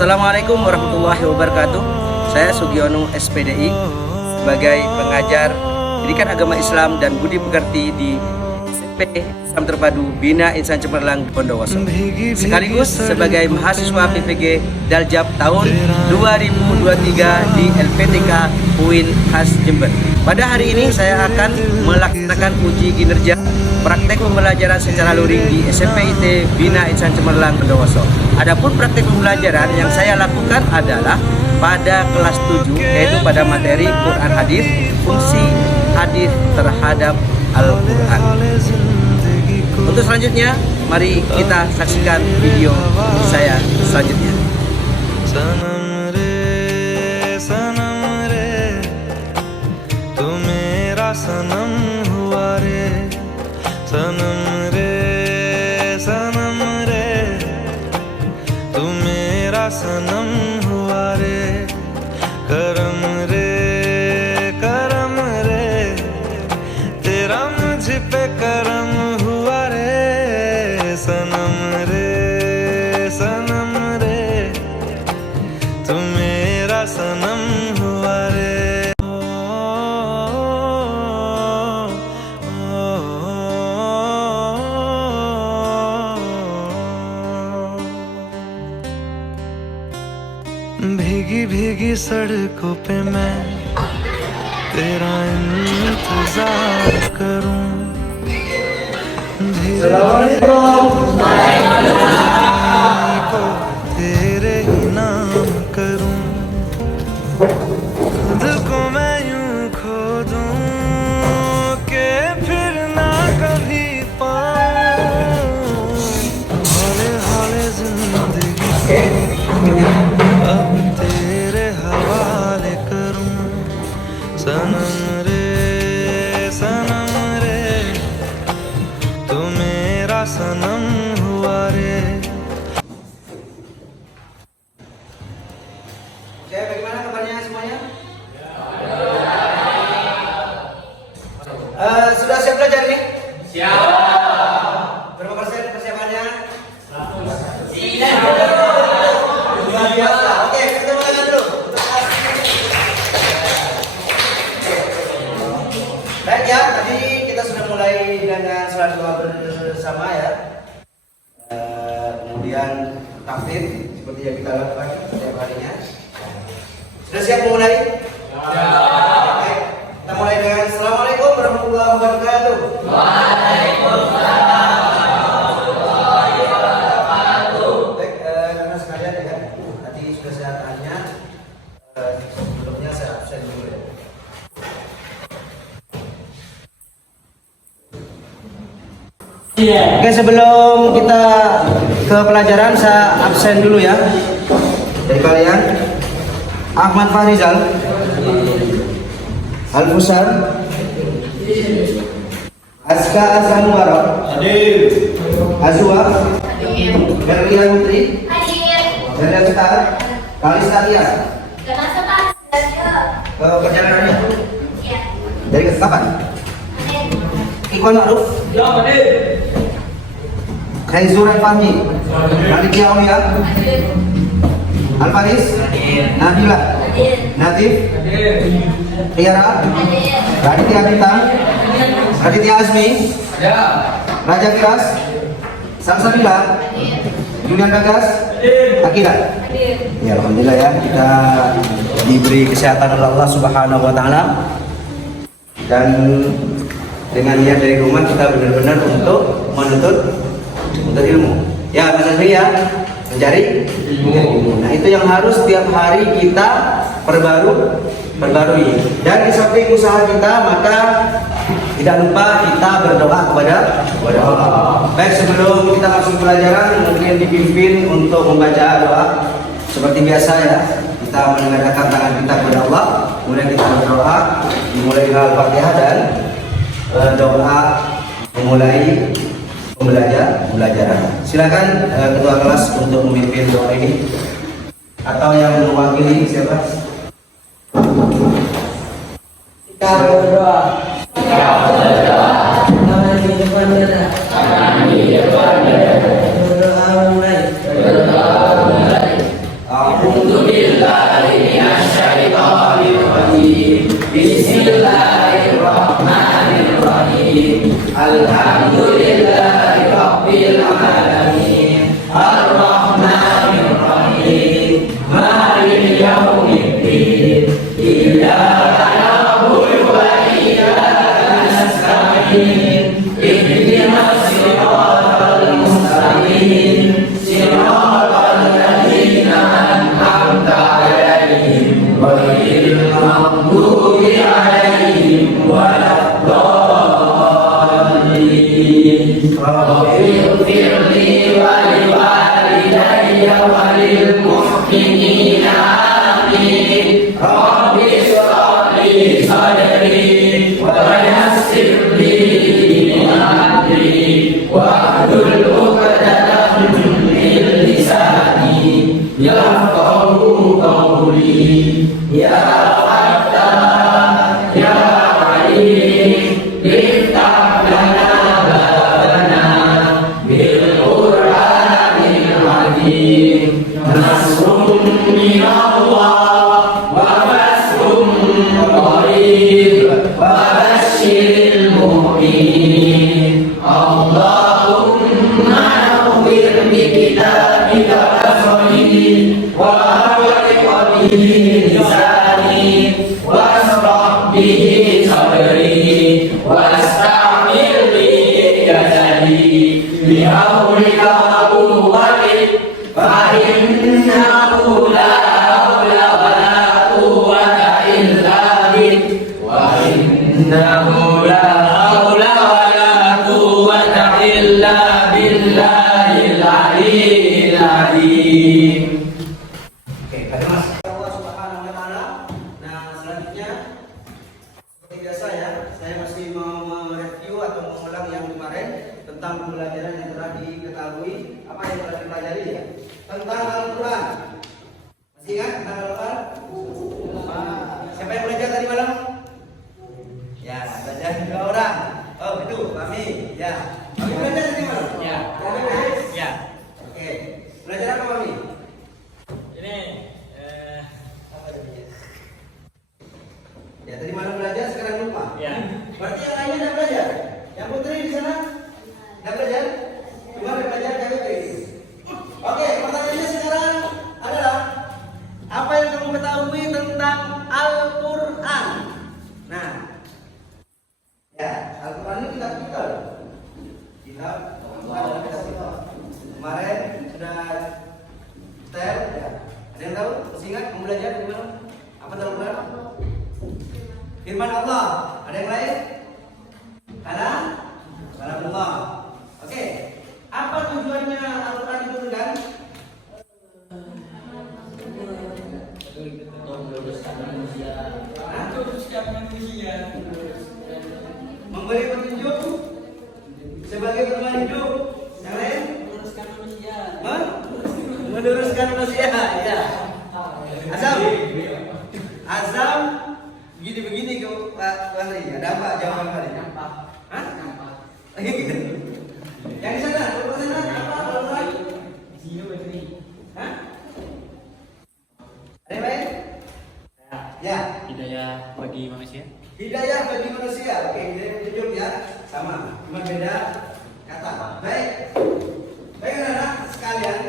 Assalamualaikum warahmatullahi wabarakatuh. Saya Sugiono SPDI sebagai pengajar pendidikan agama Islam dan budi pekerti di SMP Islam Terpadu Bina Insan Cemerlang Bondowoso, sekaligus sebagai mahasiswa PPG Daljab tahun 2023 di LPTK UIN Khas Jember. Pada hari ini saya akan melaksanakan uji kinerja praktek pembelajaran secara luring di SMP IT Bina Insan Cemerlang Bondowoso. Adapun praktek pembelajaran yang saya lakukan adalah pada kelas 7, yaitu pada materi Quran Hadis, fungsi hadis terhadap Al-Quran. Untuk selanjutnya, mari kita saksikan video saya selanjutnya. सनम रे तू मेरा सनम हुआ रे सनम रे तू मेरा सनम हुआ रे करम रे तेरा मुझ पे करम हुआ रे सनम रे तू मेरा सनम हुआ रे भीगी भीगी सड़कों पे मैं तेरा इंतजार करूं तेरे ही नाम करूं खुद को मैं यूं खो दूं कि फिर ना कभी पाऊं हौले हौले जिंदगी अब तेरे हवाले करूं सनम रे तू मेरा सनम हुआ रे. Oke, bagaimana kabarnya semuanya? Sudah siap belajar nih? Siap. Berapa persen persiapannya? 100%. Luar biasa. Oke, kita mulai dulu. Baik ya, tadi kita sudah mulai dengan salat doa bersama ya. Kemudian takbir seperti yang kita lakukan setiap harinya. Sudah siap mulai? Baik, kita mulai dengan Assalamualaikum warahmatullahi wabarakatuh. Baik, karena sekalian ya, tadi sudah saya tanya, sebelumnya saya absen dulu ya. Oke, sebelum kita ke pelajaran saya absen dulu ya. Dari kalian Ahmad Farizal, Al-Fusar, Aska Asanuara, Azwa, Berlian Putri, Berlian Setar, Kalis Tatia. Perjalanannya dari kapan? Ikhwan Ma'ruf, Khaizur Al-Fahmi, Raditya Aulia, Al-Faris, Nabila, Natif, Tiara, Raditya Bintang, Raditya Azmi, Raja Firas, Salsabila, Julian Bagas, Akidah. Ya, alhamdulillah ya, kita diberi kesehatan oleh Allah Subhanahu wa taala. Dan dengan niat dari rumah kita benar-benar untuk menuntut ilmu. Ya, Mas Azmi ya, mencari ilmu. Nah, itu yang harus setiap hari kita perbarui. Dan di samping usaha kita, maka tidak lupa kita berdoa kepada Allah. Baik, sebelum kita masuk pelajaran, mungkin dipimpin untuk membaca doa seperti biasa ya. Kita menengadahkan tangan kita kepada Allah, kemudian kita berdoa, dimulai dengan Al-Fatihah dan doa memulai pembelajaran. Silakan ketua kelas untuk memimpin doa ini, atau yang mewakili siapa? Kita berdoa. Tangan di depan dada. Berdoa mulai. Allah Subhanahu wa taala. Nah, selanjutnya seperti biasa ya, saya masih mau mereview atau mengulang yang kemarin tentang pembelajaran yang telah diketahui, apa yang telah dipelajari ya. Tentang Al-Qur'an. Masih ingat tentang Al-Qur'an? Siapa yang belajar tadi malam? Ya, belajar 2 orang. Oh, itu kami. Ya. Kami belajar tadi malam? Ya. Ya. Oke. Belajar apa kami? Ya, tadi malam belajar, sekarang lupa. Ya. Berarti yang lainnya tidak belajar. Yang putri di sana tidak belajar. Cuma belajar dari putri. Oke, pertanyaannya sekarang adalah apa yang kamu ketahui tentang Al-Quran? Nah, ya, Al-Quran ini kitab kita. Kitab Al-Quran kitab kita. Kemarin sudah tel, ya. Ada yang tahu? Masih ingat kamu belajar di mana? Apa Al-Quran? Firman Allah. Ada yang lain? Kalamullah. Oke. Apa tujuannya Al-Quran diturunkan? Memberi petunjuk sebagai pedoman hidup. Yang lain? Meluruskan manusia. Ya. Azam. Begini ke Pak Fahri. Ada apa jawaban Fahri? Hah? Yang di sana, di sana apa kalau lagi? Hah? Ada yang lain? Ya. Hidayah bagi manusia. Hidayah bagi manusia. Oke, hidayah petunjuk ya. Sama, cuma beda kata. Baik. Baik anak-anak sekalian.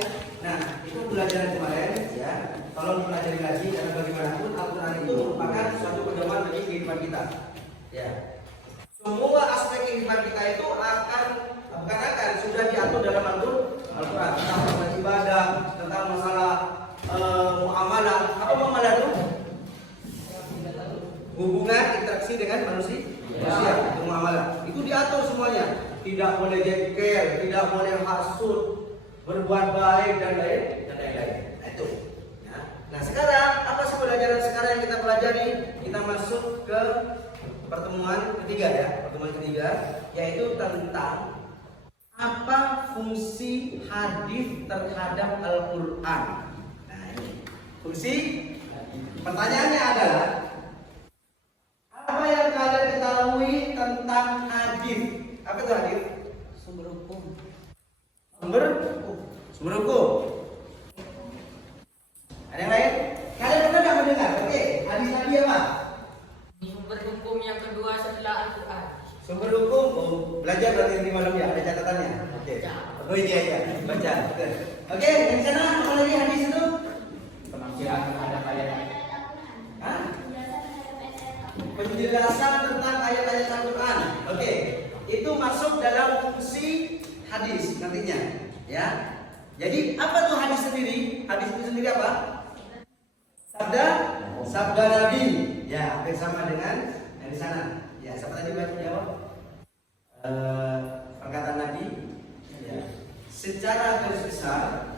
Nah, itu pelajaran kemarin ya. Tolong dipelajari lagi karena bagaimanapun Al-Quran itu merupakan suatu pedoman bagi kehidupan kita. Ya. Semua aspek kehidupan kita itu sudah diatur dalam Al-Quran. Tentang masalah ibadah, tentang masalah muamalah. Apa muamalah itu? Hubungan interaksi dengan manusia. Itu muamalah. Itu diatur semuanya. Tidak boleh jengkel, tidak boleh hasud, berbuat baik dan lain-lain. Nah, itu. Nah, sekarang apa sih pelajaran sekarang yang kita pelajari? Kita masuk ke pertemuan ketiga ya. Pertemuan ketiga yaitu tentang apa fungsi hadis terhadap Al-Quran. Nah, ini fungsi. Pertanyaannya adalah apa yang kalian ketahui tentang hadis? Apa itu hadis? Sumber hukum. Sumber hukum. Ada yang lain? Kalian pernah nggak mendengar? Oke, hadis Nabi apa? Sumber hukum yang kedua setelah Al-Quran. Sumber hukum, belajar berarti di malam ya, ada catatannya. Oke. Oh iya, baca. Oke, di sana apa lagi hadis itu? Penafsiran terhadap ayat. Hah? Penjelasan tentang ayat-ayat Al-Quran. Oke, itu masuk dalam fungsi hadis nantinya, ya. Jadi apa tuh hadis sendiri? Hadis itu sendiri apa? Sabda Nabi. Ya, hampir sama dengan yang di sana. Ya, siapa tadi jawab? Perkataan Nabi. secara garis besar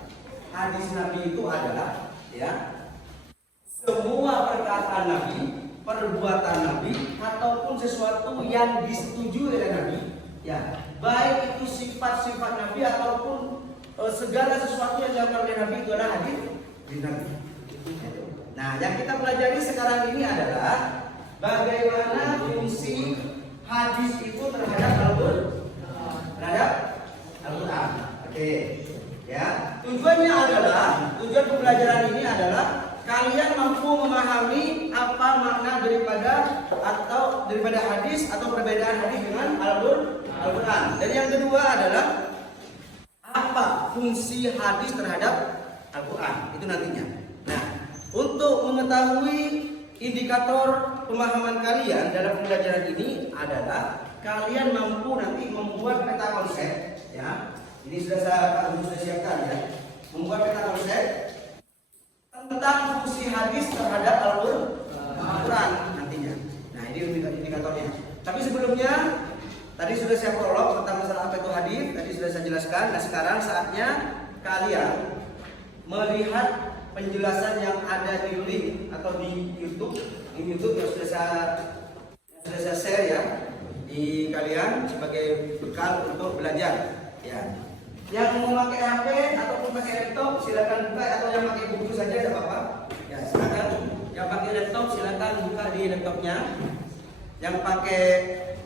hadis Nabi itu adalah ya semua perkataan Nabi, perbuatan Nabi ataupun sesuatu yang disetujui oleh Nabi, ya baik itu sifat-sifat Nabi ataupun segala sesuatu yang dilakukan oleh Nabi itu adalah hadis Nabi. Nah, yang kita pelajari sekarang ini adalah bagaimana fungsi hadis itu terhadap Al-Quran. Oke, ya. Tujuan pembelajaran ini adalah kalian mampu memahami apa makna daripada hadis atau perbedaan hadis dengan Al-Quran. Dan yang kedua adalah apa fungsi hadis terhadap Al-Quran itu nantinya. Nah, untuk mengetahui indikator pemahaman kalian dalam pembelajaran ini adalah kalian mampu nanti membuat peta konsep, ya. Ini sudah siapkan ya. Membuat peta konsep tentang fungsi hadis terhadap Al-Quran nantinya. Nah, ini indikatornya. Tapi sebelumnya tadi sudah saya prolog tentang masalah apa itu hadis, tadi sudah saya jelaskan. Nah, sekarang saatnya kalian melihat penjelasan yang ada di link atau di YouTube. Di YouTube yang sudah saya share ya di kalian sebagai bekal untuk belajar. Ya. Yang mau pakai HP ataupun pakai laptop silakan buka, atau yang pakai buku saja tidak apa-apa. Ya, silakan. Yang pakai laptop silakan buka di laptopnya. Yang pakai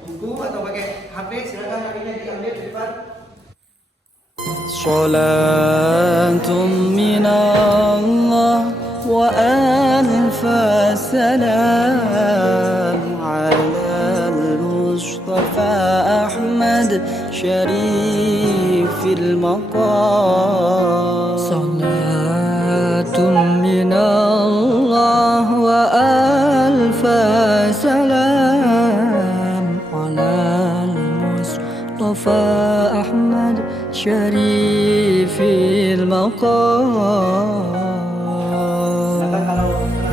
buku atau pakai HP silakan hatinya diambil di depan. صلاة من الله وألف سلام على المصطفى أحمد شريف المقام صلاة من الله وألف سلام على المصطفى أحمد شريف المقام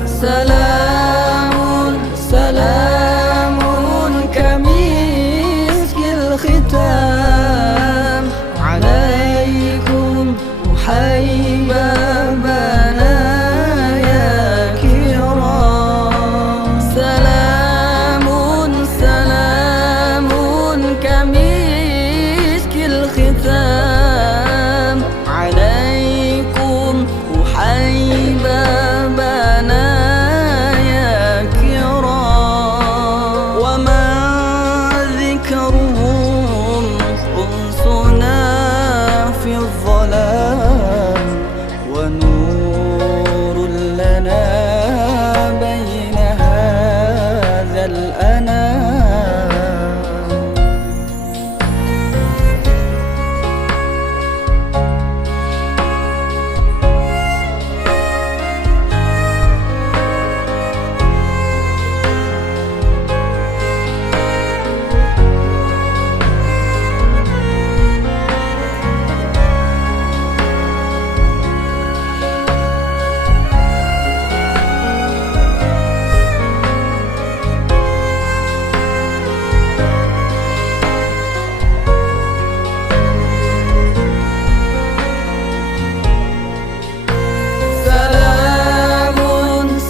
سلام كمسك الختام عليكم محيبا بنايا كرام سلام كمسك الختام عليكم محيبا بنايا كرام وما ذكرهم أنسنا في الظلام ونور لنا بين هذا الأنام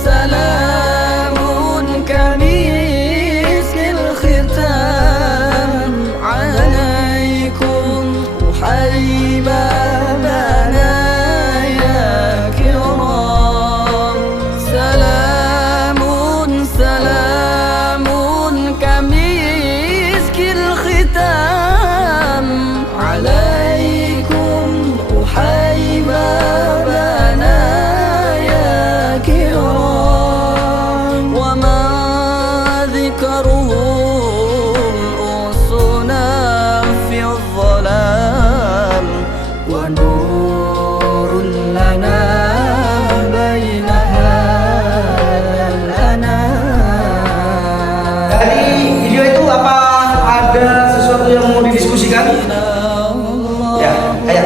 سلام كمسك الختام عليكم محيبا بنايا كرام سلام كمسك الختام عليكم محيبا بنايا كرام وما ذكرهم أنسنا في الظلام ونور لنا بين هذا الأنام. Dari video itu apa ada sesuatu yang mau didiskusikan? Ya, ayo.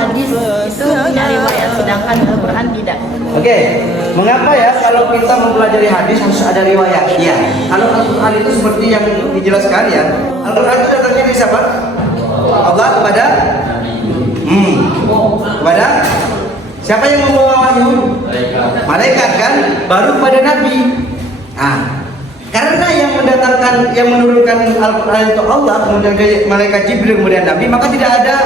Hadis itu punya riwayat, sedangkan Al-Quran tidak. Oke, mengapa ya kalau kita mempelajari hadis harus ada riwayat? Iya, kalau Al-Quran itu seperti yang dijelaskan ya, Al-Quran itu datangnya dari siapa? Allah kepada kepada siapa yang membawa wahyu? Malaikat kan, baru kepada Nabi. Nah, karena yang mendatangkan, yang menurunkan Al-Quran itu Allah, kemudian malaikat Jibril, kemudian Nabi, maka tidak ada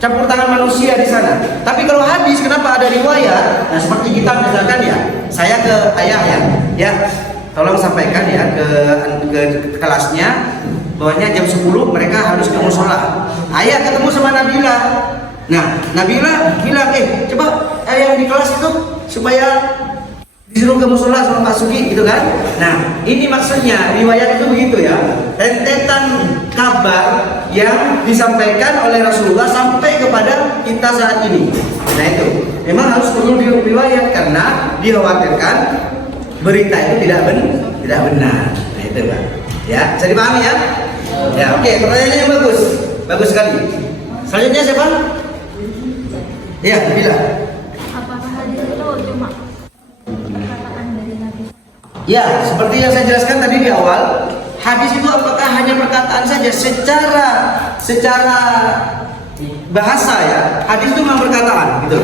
campur tangan manusia di sana. Tapi kalau hadis, kenapa ada riwayat? Nah, seperti kita misalkan ya, saya ke ayah ya, tolong sampaikan ya ke kelasnya, bahwanya jam 10 mereka harus ke musola. Ayah ketemu sama Nabila. Nah, Nabila bilang, coba yang di kelas itu supaya disuruh ke musola sama Pak Sugi gitu kan. Nah, ini maksudnya riwayat itu begitu ya, rentetan kabar yang disampaikan oleh Rasulullah sampai kepada kita saat ini. Nah, itu memang harus perlu diriwayat karena dikhawatirkan berita itu tidak benar. Nah, itu Pak. Ya, bisa dipahami ya? Ya, oke, pertanyaannya bagus sekali. Selanjutnya siapa? Ya, Bila. Apakah hadis itu cuma perkataan dari Nabi? Ya, seperti yang saya jelaskan tadi di awal, hadis itu apakah hanya perkataan saja? Secara bahasa ya, hadis itu memang perkataan, gitu.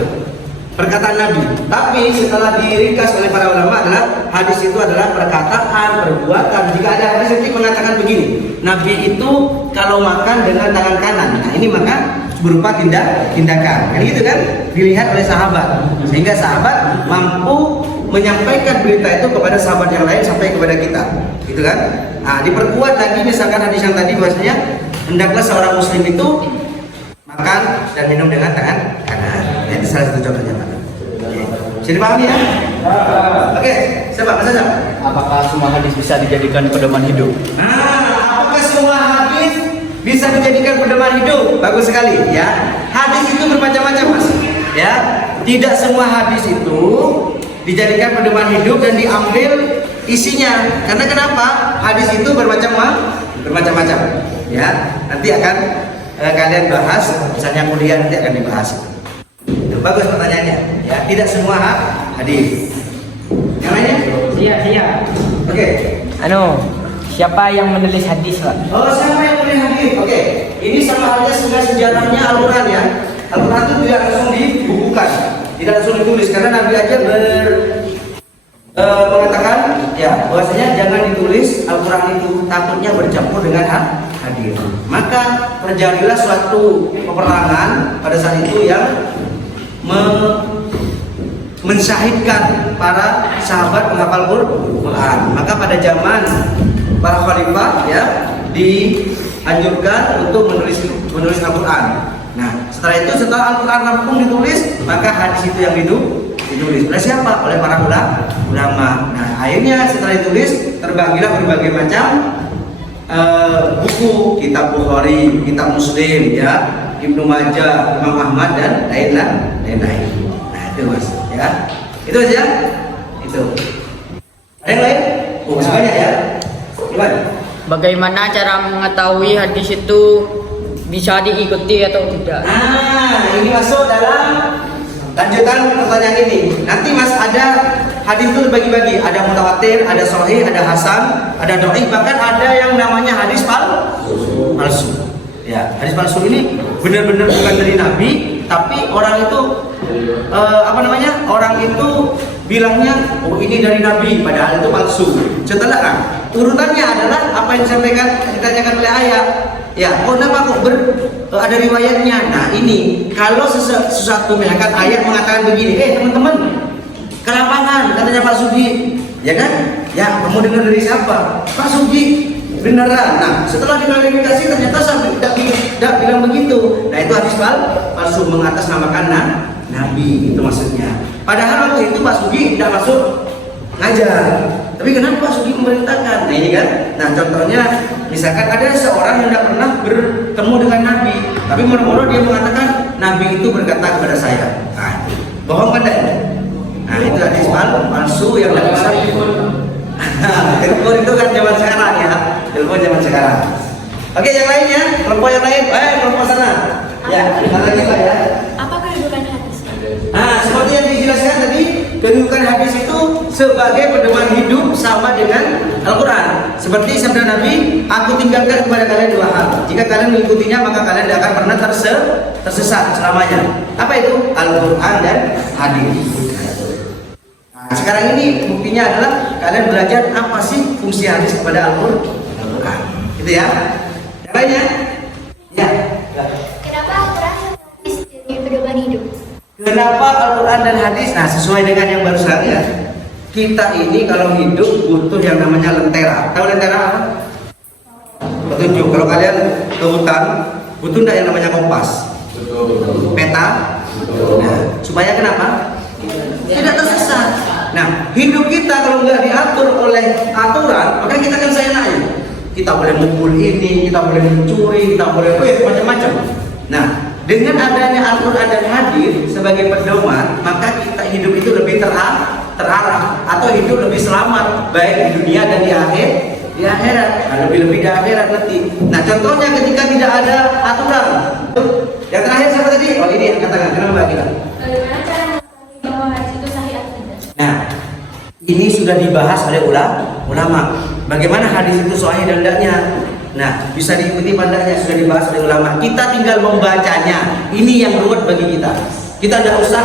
Perkataan Nabi. Tapi setelah diringkas oleh para ulama adalah hadis itu adalah perkataan, perbuatan. Jika ada hadis yang mengatakan begini, Nabi itu kalau makan dengan tangan kanan, nah ini maka berupa tindakan, kan gitu kan? Dilihat oleh sahabat, sehingga sahabat mampu menyampaikan berita itu kepada sahabat yang lain sampai kepada kita, gitu kan? Nah, diperkuat lagi misalkan hadis yang tadi bahwasanya hendaklah seorang muslim itu makan dan minum dengan tangan kanan. Itu salah satu contohnya, Pak. Bisa dipahami ya? Oke, siapa? Mas Azam? Apakah semua hadis bisa dijadikan pedoman hidup? Nah, apakah semua hadis bisa dijadikan pedoman hidup? Bagus sekali ya. Hadis itu bermacam-macam, Mas. Ya, tidak semua hadis itu dijadikan pedoman hidup dan diambil isinya. Karena kenapa? Hadis itu bermacam-macam. Ya, nanti akan kalian bahas, misalnya kuliah nanti akan dibahas. Bagus pertanyaannya. Ya, tidak semua hadis. Yang lainnya? Iya. Oke. Siapa yang menulis hadis, Pak? Oh, siapa yang menulis hadis? Oke. Ini sama halnya dengan sejarahnya Al-Quran ya. Al-Quran itu tidak langsung dibukukan, tidak langsung ditulis karena Nabi aja mengatakan ya bahwasanya jangan ditulis Al-Quran itu, takutnya bercampur dengan hadis. Maka terjadilah suatu peperangan pada saat itu yang mensyahidkan para sahabat penghafal Quran. Maka pada zaman para khalifah ya dianjurkan untuk menulis Al-Quran. Nah, setelah Al-Quran rampung ditulis, maka hadis itu yang ditulis oleh siapa? Oleh para ulama. Nah, akhirnya setelah ditulis terbagilah berbagai macam buku, kitab Bukhari, kitab Muslim ya, Ibnu Majah, Imam Ahmad dan lain-lain. Nah, itu Mas ya. Itu aja. Itu. Ada yang lain? Oh, banyak ya. Gimana? Bagaimana cara mengetahui hadis itu bisa diikuti atau tidak? Nah, ini masuk dalam lanjutan pertanyaan ini. Nanti Mas ada hadis itu terbagi-bagi, ada mutawatir, ada sahih, ada hasan, ada dhaif, bahkan ada yang namanya hadis palsu. Ya, hadis palsu ini benar-benar bukan dari Nabi, tapi orang itu orang itu bilangnya oh ini dari Nabi, padahal itu palsu. Setelah urutannya adalah apa yang ditanyakan oleh ayat. Ya, kenapa kok ada riwayatnya? Nah, ini kalau sesuatu misalkan ayat mengatakan begini, teman-teman, ke lapangan katanya Pak Sugi, ya kan? Ya, kamu dengar dari siapa? Pak Sugi, beneran. Nah, setelah diklarifikasi ternyata saya tidak bilang begitu. Nah, itu hadis palsu mengatasnamakan Nabi, itu maksudnya. Padahal waktu itu Pak Sugi tidak masuk ngajar. Tapi kenapa Pak Sugi memerintahkan? Nah, ini kan. Nah, contohnya misalkan ada seorang yang tidak pernah bertemu dengan Nabi, tapi moro-moro dia mengatakan Nabi itu berkata kepada saya. Nah, bohong kan? Nah, itu hadis palsu yang tidak bisa. Telepon itu kan zaman sekarang ya. Telepon zaman sekarang. Oke, yang lainnya, kelompok yang lain, kelompok sana. Ya, mana lagi Pak ya? Apa kedudukan hadis? Nah, seperti yang dijelaskan tadi, kedudukan hadis itu sebagai pedoman hidup sama dengan Al-Quran. seperti sabda Nabi, aku tinggalkan kepada kalian dua hal. Jika kalian mengikutinya maka kalian tidak akan pernah tersesat selamanya. Apa itu? Al-Quran dan hadis. Nah, sekarang ini buktinya adalah kalian belajar apa sih fungsi hadis kepada Al-Quran. Gitu ya. Yang lainnya? Ya. Kenapa Al-Quran jadi pedoman hidup? Kenapa Al-Quran dan hadis? Nah, sesuai dengan yang barusan ya. Kita ini kalau hidup butuh yang namanya lentera. Tahu lentera apa? Petunjuk. Kalau kalian ke hutan, butuh enggak yang namanya kompas? Peta? Nah, supaya kenapa? Tidak tersesat. Nah, hidup kita kalau nggak diatur oleh aturan, maka kita akan seenaknya. Kita boleh mukul ini, kita boleh mencuri, kita boleh macam-macam. Nah, dengan adanya Al-Quran dan hadis sebagai pedoman, maka kita hidup itu lebih terarah atau hidup lebih selamat baik di dunia dan di akhirat. Nah, lebih-lebih di akhirat nanti. Nah, contohnya ketika tidak ada aturan. Yang terakhir siapa tadi? Oh, ini yang katakan. Kenapa Mbak Kira? Bagaimana cara mengetahui bahwa hadis itu sahih atau tidak? Nah, ini sudah dibahas oleh ulama. Bagaimana hadis itu sahih dan tidaknya? Nah, bisa diikuti pandangnya, sudah dibahas oleh ulama. Kita tinggal membacanya. Ini yang ruwet bagi kita. Kita tidak usah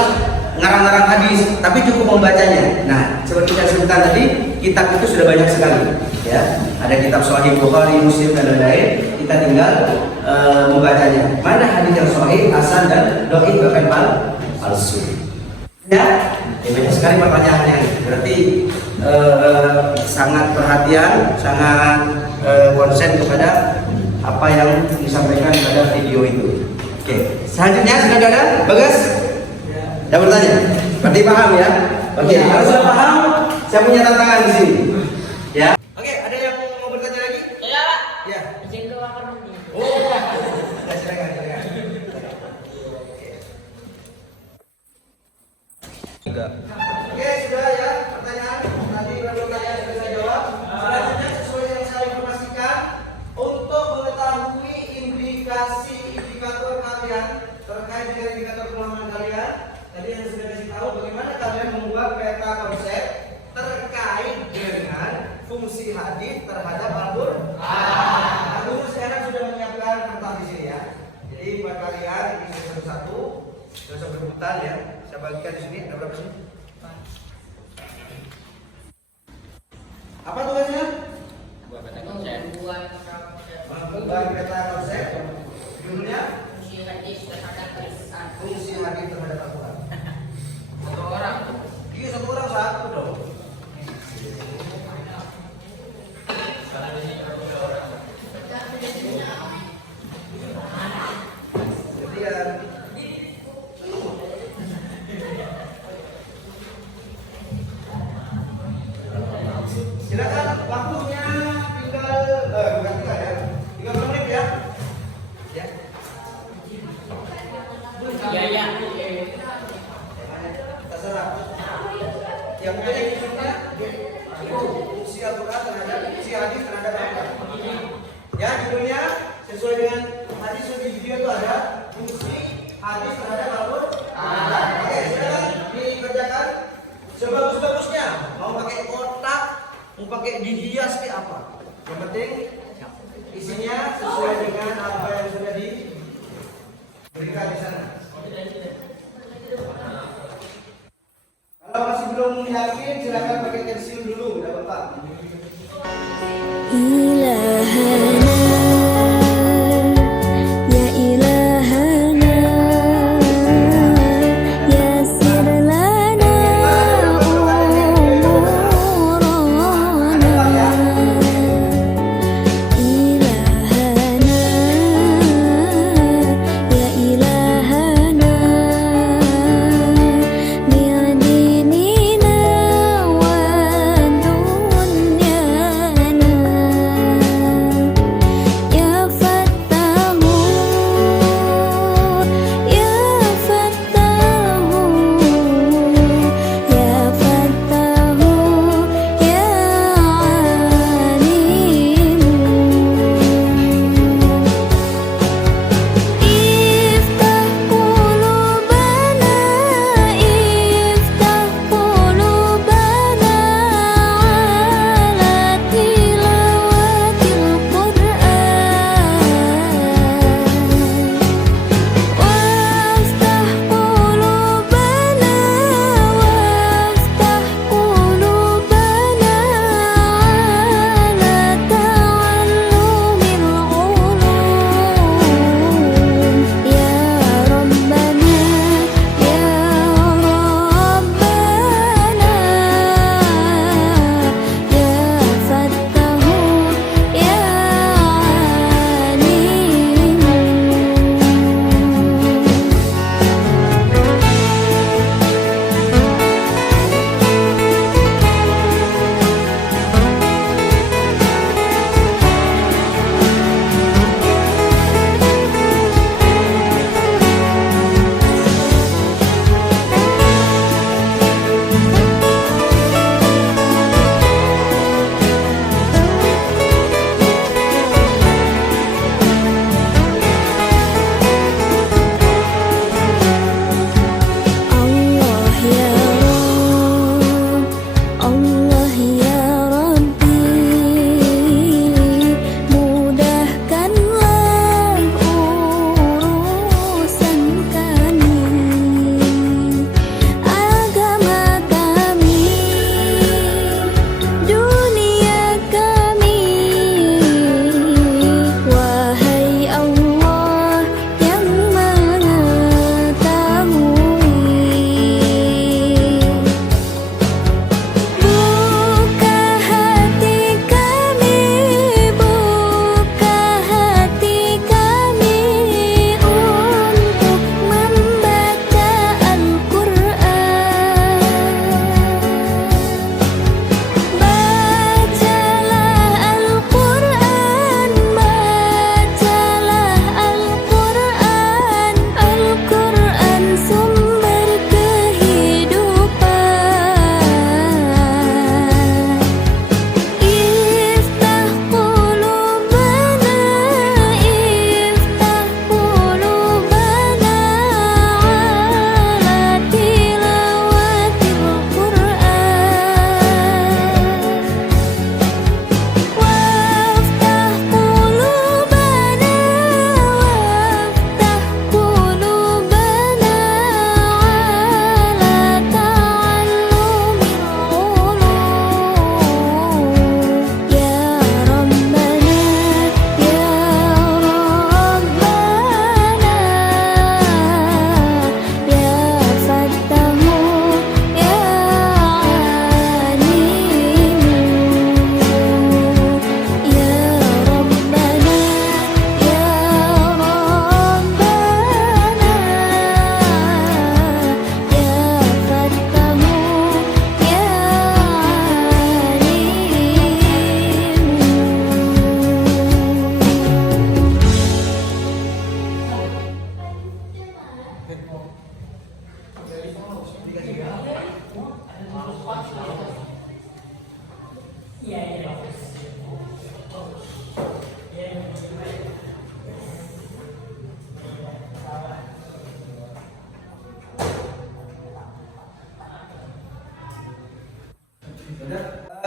ngarang-ngarang hadis, tapi cukup membacanya. Nah, seperti saya sebutkan tadi, kitab itu sudah banyak sekali. Ya, ada kitab Sahih Bukhari, Muslim dan lain-lain. Kita tinggal membacanya. Mana hadis yang sahih, hasan dan dhaif bahkan palsu. Ya, banyak sekali pertanyaannya. Berarti sangat perhatian, sangat konsen kepada apa yang disampaikan pada video itu. Oke, selanjutnya sudah ada, Bagas? Sudah bertanya? Berarti paham ya? Oke, kalau sudah paham, saya punya tantangan di sini. Ya. Oke, ada yang mau bertanya lagi? Ya, Pak. Ya. Izin ke kamar mandi. Oh, silakan. Oke, sudah ya pertanyaan. Tadi beberapa pertanyaan sudah saya jawab. Selanjutnya sesuai yang saya informasikan, untuk mengetahui indikator kalian terkait dengan indikator pemahaman kalian, tadi yang sudah kasih tahu bagaimana kalian membuat peta konsep terkait dengan fungsi hadis terhadap Al-Quran. Nah, dulu sekarang sudah menyiapkan kertas di sini ya. Jadi buat kalian ini satu-satu, sudah usah berebutan ya. Saya bagikan di sini, ada berapa sih? Apa tugasnya? Buat peta konsep. Membuat peta konsep. Judulnya Fungsi hadis terhadap Al-Quran. fungsi hadis terhadap Al-Quran. Satu orang. Iya, satu orang satu dong. Silakan, waktunya tinggal bukan tinggal ya, 30 menit ya. Ya. Ya. Terserah. Yang penting intinya itu fungsi Al-Quran terhadap fungsi hadis terhadap Al-Quran. Ya, judulnya sesuai dengan hadis di video itu ada fungsi hadis terhadap Al-Quran. Oke, silakan dikerjakan sebagus-bagusnya. Mau pakai kotak, mau pakai dihias kayak apa? Yang penting isinya sesuai dengan apa yang sudah diberikan di sana. Kalau masih belum yakin, silakan pakai pensil dulu, udah Bapak. إلهنا يا إلهنا يسر لنا أمورنا إلهنا يا إلهنا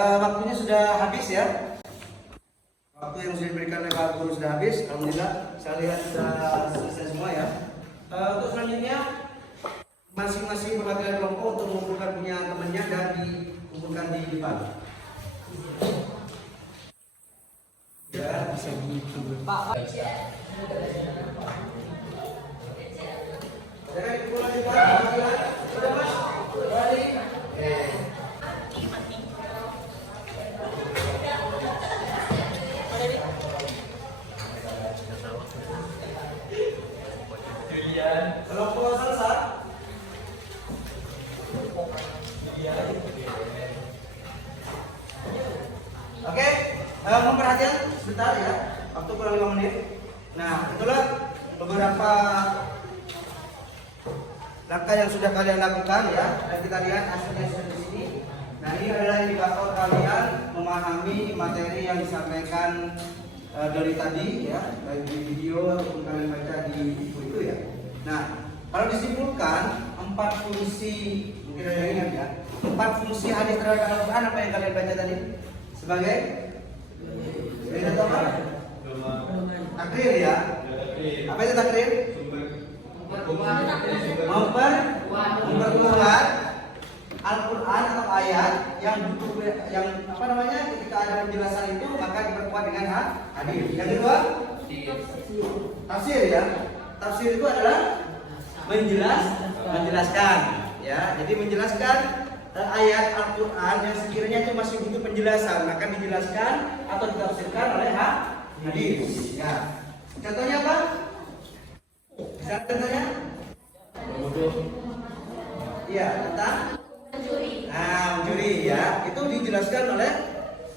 Waktunya sudah habis ya. Waktu yang sudah diberikan oleh Pak Guru sudah habis. Alhamdulillah, saya lihat sudah selesai semua ya. Untuk selanjutnya, masing-masing perwakilan kelompok untuk mengumpulkan punya temannya dan dikumpulkan di depan. Ya, bisa Pak. Jangan dikumpulkan di depan. Sudah Mas, balik. Kelompok salsa. Oke, mohon perhatian sebentar ya. Waktu kurang 5 menit. Nah, itulah beberapa langkah yang sudah kalian lakukan ya. Dan kita lihat hasilnya sudah di sini. Nah, ini adalah indikator kalian memahami materi yang disampaikan dari tadi ya, baik di video ataupun kalian baca di buku itu ya. Nah, kalau disimpulkan 4 fungsi, mungkin ada yang ingat ya, 4 fungsi hadis terhadap Al-Quran apa yang kalian baca tadi? Sebagai takrir ya. Apa itu takrir? Memperkuat Al-Quran atau ayat yang butuh yang apa namanya, ketika ada penjelasan itu maka diperkuat dengan hadis. Yang kedua, tafsir ya. Tafsir itu adalah menjelaskan ya. Jadi menjelaskan ayat Al-Quran yang sekiranya itu masih butuh penjelasan maka dijelaskan atau ditafsirkan oleh hadis. Ya. Contohnya apa? Contohnya? Iya, tentang mencuri ya. Itu dijelaskan oleh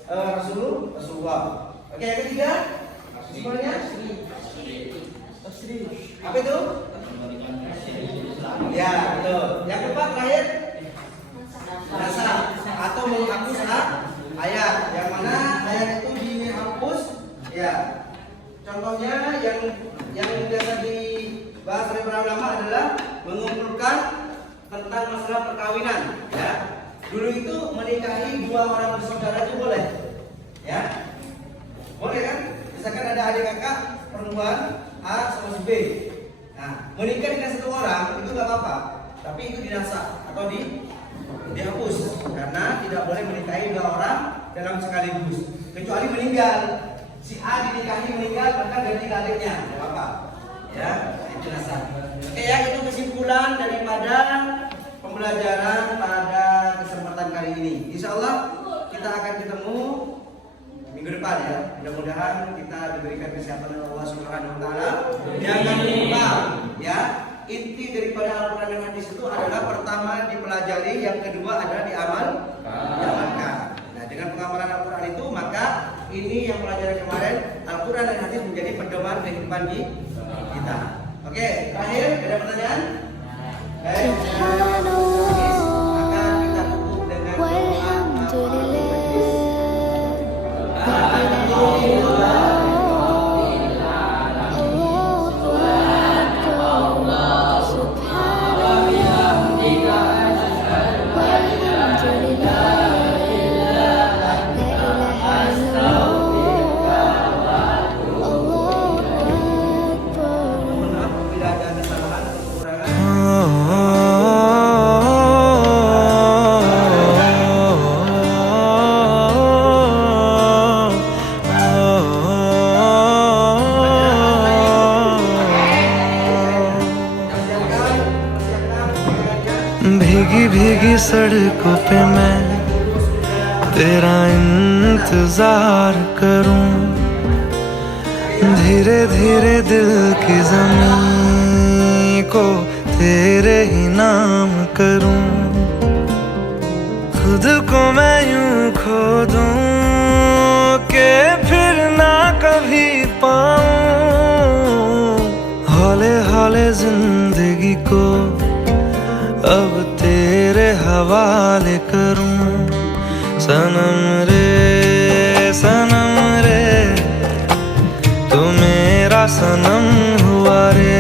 Rasulullah. Oke, yang ketiga? Sebenarnya? Apa itu? Ya, betul. Yang keempat terakhir? Nasakh atau menghapus ayat. Yang mana ayat itu dihapus? Ya. Contohnya yang biasa dibahas oleh para ulama adalah mengumpulkan tentang masalah perkawinan. Ya. Dulu itu menikahi 2 orang bersaudara itu boleh. Ya. Boleh kan? Misalkan ada adik kakak perempuan A sama si B. Nah, menikah dengan 1 orang itu nggak apa-apa, tapi itu dinasakh atau dihapus karena tidak boleh menikahi 2 orang dalam sekaligus, kecuali meninggal. Si A dinikahi meninggal maka ganti adiknya, nggak apa-apa. Ya, itu nasakh. Oke ya, itu kesimpulan daripada pembelajaran pada kesempatan kali ini. Insya Allah kita akan ketemu minggu depan ya. Mudah-mudahan kita diberikan kesehatan oleh Allah Subhanahu wa taala. Jangan lupa ya, inti daripada Al-Qur'an dan hadis itu adalah pertama dipelajari, yang kedua adalah diamalkan. Nah, dengan pengamalan Al-Qur'an itu maka ini yang pelajaran kemarin, Al-Qur'an dan hadis menjadi pedoman kehidupan kita. Oke, terakhir ada pertanyaan? Baik. Maka kita tutup dengan Walhamdulillah. भीगी भीगी सड़कों पे मैं तेरा इंतजार करूं, धीरे धीरे दिल की ज़मीं को तेरे ही नाम करूं, खुद को मैं यूं खो दूं कि फिर ना कभी पाऊं, हौले हौले जिंदगी को अब तेरे हवाले करूं, सनम रे तू मेरा सनम हुआ रे।